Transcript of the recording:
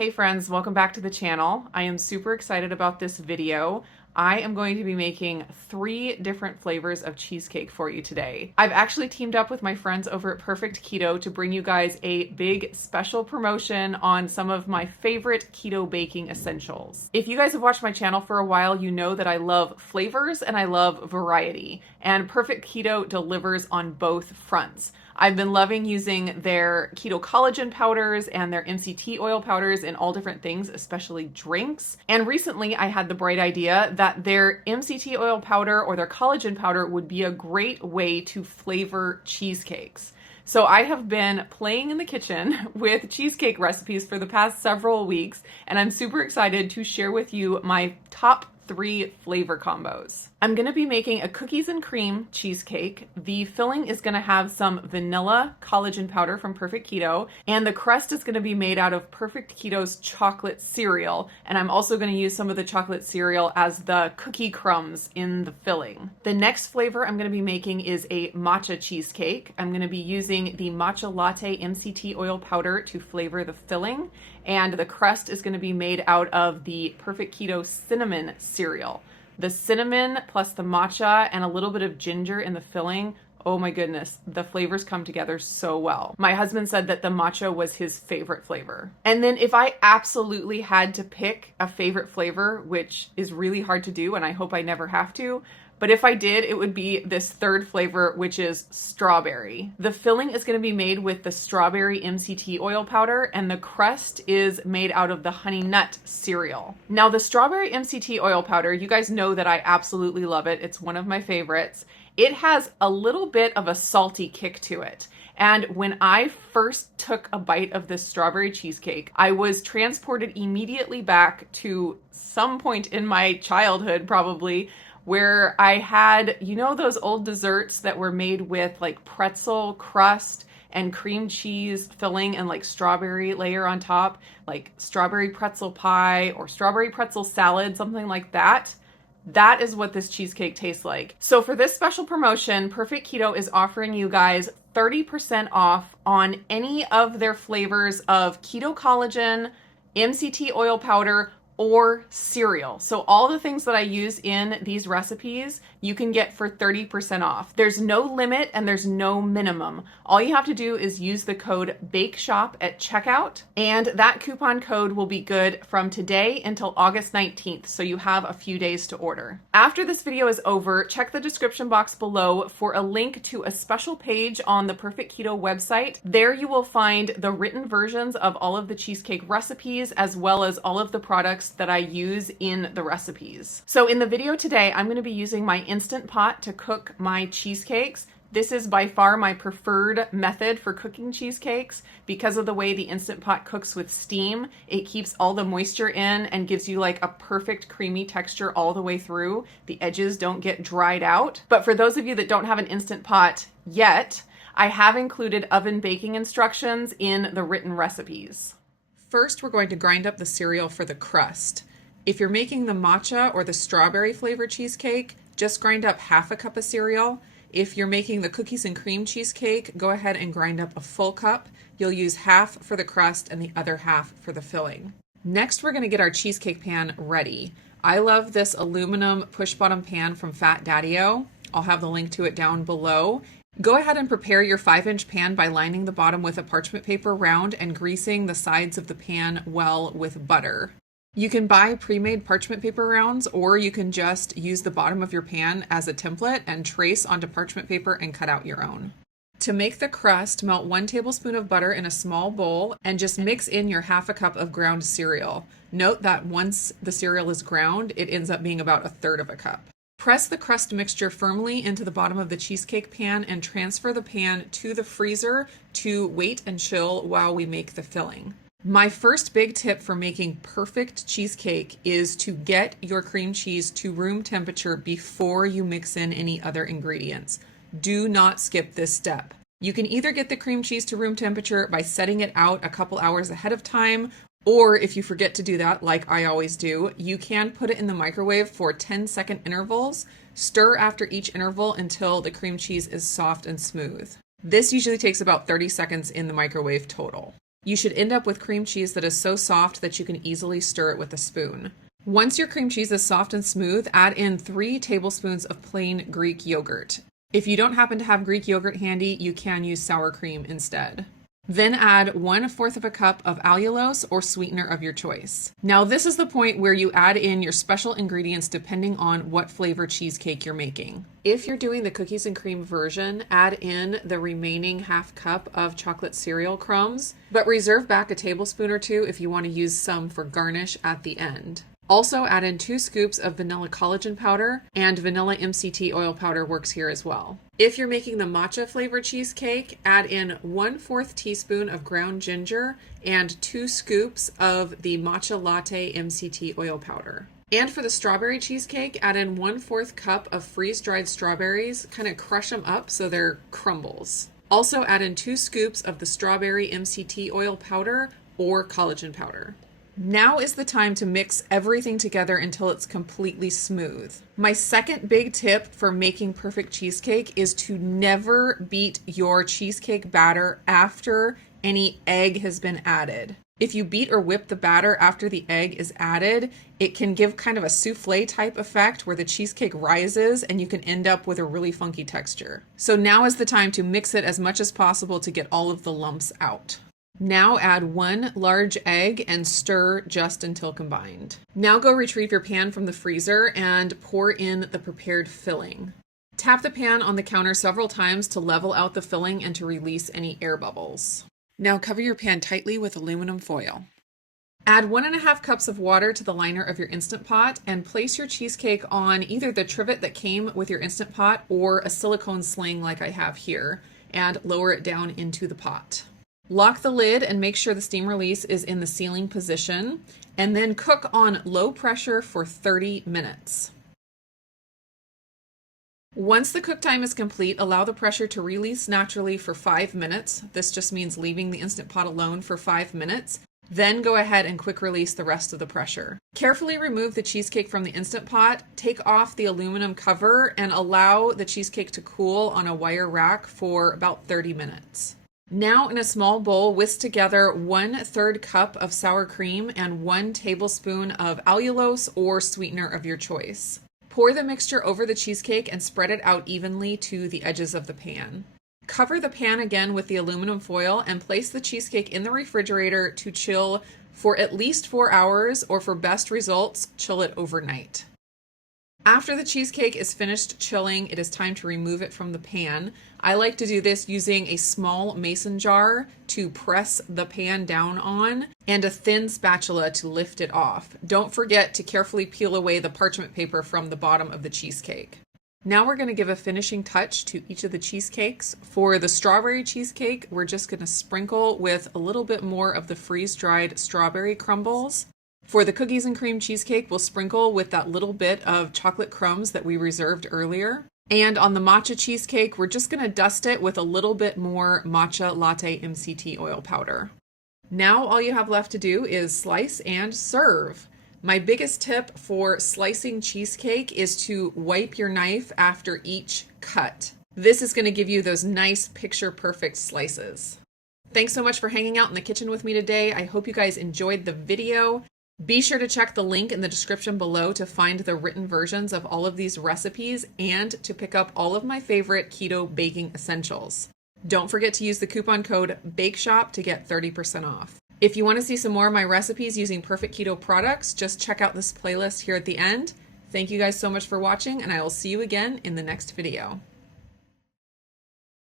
Hey friends, welcome back to the channel. I am super excited about this video. I am going to be making 3 different flavors of cheesecake for you today. I've actually teamed up with my friends over at Perfect Keto to bring you guys a big special promotion on some of my favorite keto baking essentials. If you guys have watched my channel for a while, you know that I love flavors and I love variety, and Perfect Keto delivers on both fronts. I've been loving using their keto collagen powders and their MCT oil powders in all different things, especially drinks. And recently I had the bright idea that their MCT oil powder or their collagen powder would be a great way to flavor cheesecakes. So I have been playing in the kitchen with cheesecake recipes for the past several weeks, and I'm super excited to share with you my top 3 flavor combos. I'm gonna be making a cookies and cream cheesecake. The filling is gonna have some vanilla collagen powder from Perfect Keto, and the crust is gonna be made out of Perfect Keto's chocolate cereal. And I'm also gonna use some of the chocolate cereal as the cookie crumbs in the filling. The next flavor I'm gonna be making is a matcha cheesecake. I'm gonna be using the matcha latte MCT oil powder to flavor the filling, and the crust is gonna be made out of the Perfect Keto cinnamon cereal. The cinnamon plus the matcha and a little bit of ginger in the filling, oh my goodness, the flavors come together so well. My husband said that the matcha was his favorite flavor. And then if I absolutely had to pick a favorite flavor, which is really hard to do and I hope I never have to, but if I did, it would be this third flavor, which is strawberry. The filling is going to be made with the strawberry MCT oil powder, and the crust is made out of the honey nut cereal. Now, the strawberry MCT oil powder, you guys know that I absolutely love it. It's one of my favorites. It has a little bit of a salty kick to it. And when I first took a bite of this strawberry cheesecake, I was transported immediately back to some point in my childhood, probably, where I had, you know, those old desserts that were made with like pretzel crust and cream cheese filling and like strawberry layer on top, like strawberry pretzel pie or strawberry pretzel salad, something like that. That is what this cheesecake tastes like. So for this special promotion, Perfect Keto is offering you guys 30% off on any of their flavors of keto collagen, MCT oil powder, or cereal. So all the things that I use in these recipes, you can get for 30% off. There's no limit and there's no minimum. All you have to do is use the code BAKESHOP at checkout, and that coupon code will be good from today until August 19th, so you have a few days to order. After this video is over, check the description box below for a link to a special page on the Perfect Keto website. There you will find the written versions of all of the cheesecake recipes, as well as all of the products that I use in the recipes. So in the video today, I'm going to be using my Instant Pot to cook my cheesecakes. This is by far my preferred method for cooking cheesecakes because of the way the Instant Pot cooks with steam. It keeps all the moisture in and gives you like a perfect creamy texture all the way through. The edges don't get dried out. But for those of you that don't have an Instant Pot yet, I have included oven baking instructions in the written recipes. First, we're going to grind up the cereal for the crust. If you're making the matcha or the strawberry flavored cheesecake, just grind up half a cup of cereal. If you're making the cookies and cream cheesecake, go ahead and grind up a full cup. You'll use half for the crust and the other half for the filling. Next, we're going to get our cheesecake pan ready. I love this aluminum push bottom pan from Fat Daddy-O. I'll have the link to it down below. Go ahead and prepare your 5-inch pan by lining the bottom with a parchment paper round and greasing the sides of the pan well with butter. You can buy pre-made parchment paper rounds, or you can just use the bottom of your pan as a template and trace onto parchment paper and cut out your own. To make the crust, melt 1 tablespoon of butter in a small bowl and just mix in your half a cup of ground cereal. Note that once the cereal is ground, it ends up being about 1/3 of a cup. Press the crust mixture firmly into the bottom of the cheesecake pan and transfer the pan to the freezer to wait and chill while we make the filling. My first big tip for making perfect cheesecake is to get your cream cheese to room temperature before you mix in any other ingredients. Do not skip this step. You can either get the cream cheese to room temperature by setting it out a couple hours ahead of time, or if you forget to do that, like I always do, you can put it in the microwave for 10-second intervals. Stir after each interval until the cream cheese is soft and smooth. This usually takes about 30 seconds in the microwave total. You should end up with cream cheese that is so soft that you can easily stir it with a spoon. Once your cream cheese is soft and smooth, add in 3 tablespoons of plain Greek yogurt. If you don't happen to have Greek yogurt handy, you can use sour cream instead. Then add 1/4 of a cup of allulose or sweetener of your choice. Now this is the point where you add in your special ingredients depending on what flavor cheesecake you're making. If you're doing the cookies and cream version, add in the remaining 1/2 cup of chocolate cereal crumbs, but reserve back a tablespoon or 2 if you want to use some for garnish at the end. Also add in 2 scoops of vanilla collagen powder, and vanilla MCT oil powder works here as well. If you're making the matcha flavored cheesecake, add in 1/4 teaspoon of ground ginger and 2 scoops of the matcha latte MCT oil powder. And for the strawberry cheesecake, add in 1/4 cup of freeze-dried strawberries, kind of crush them up so they're crumbles. Also add in 2 scoops of the strawberry MCT oil powder or collagen powder. Now is the time to mix everything together until it's completely smooth. My second big tip for making perfect cheesecake is to never beat your cheesecake batter after any egg has been added. If you beat or whip the batter after the egg is added, it can give kind of a souffle type effect where the cheesecake rises and you can end up with a really funky texture. So now is the time to mix it as much as possible to get all of the lumps out. Now add 1 large egg and stir just until combined. Now go retrieve your pan from the freezer and pour in the prepared filling. Tap the pan on the counter several times to level out the filling and to release any air bubbles. Now cover your pan tightly with aluminum foil. Add 1.5 cups of water to the liner of your Instant Pot and place your cheesecake on either the trivet that came with your Instant Pot or a silicone sling like I have here, and lower it down into the pot. Lock the lid and make sure the steam release is in the sealing position, and then cook on low pressure for 30 minutes. Once the cook time is complete, allow the pressure to release naturally for 5 minutes. This just means leaving the Instant Pot alone for 5 minutes. Then go ahead and quick release the rest of the pressure. Carefully remove the cheesecake from the Instant Pot, take off the aluminum cover, and allow the cheesecake to cool on a wire rack for about 30 minutes. Now in a small bowl, whisk together 1/3 cup of sour cream and 1 tablespoon of allulose or sweetener of your choice. Pour the mixture over the cheesecake and spread it out evenly to the edges of the pan. Cover the pan again with the aluminum foil and place the cheesecake in the refrigerator to chill for at least 4 hours, or for best results, chill it overnight. After the cheesecake is finished chilling, it is time to remove it from the pan. I like to do this using a small mason jar to press the pan down on and a thin spatula to lift it off. Don't forget to carefully peel away the parchment paper from the bottom of the cheesecake. Now we're going to give a finishing touch to each of the cheesecakes. For the strawberry cheesecake, we're just going to sprinkle with a little bit more of the freeze-dried strawberry crumbles. For the cookies and cream cheesecake, we'll sprinkle with that little bit of chocolate crumbs that we reserved earlier. And on the matcha cheesecake, we're just going to dust it with a little bit more matcha latte MCT oil powder. Now all you have left to do is slice and serve. My biggest tip for slicing cheesecake is to wipe your knife after each cut. This is going to give you those nice picture perfect slices. Thanks so much for hanging out in the kitchen with me today. I hope you guys enjoyed the video. Be sure to check the link in the description below to find the written versions of all of these recipes and to pick up all of my favorite keto baking essentials. Don't forget to use the coupon code BAKESHOP to get 30% off. If you want to see some more of my recipes using perfect keto products, just check out this playlist here at the end. Thank you guys so much for watching, and I will see you again in the next video.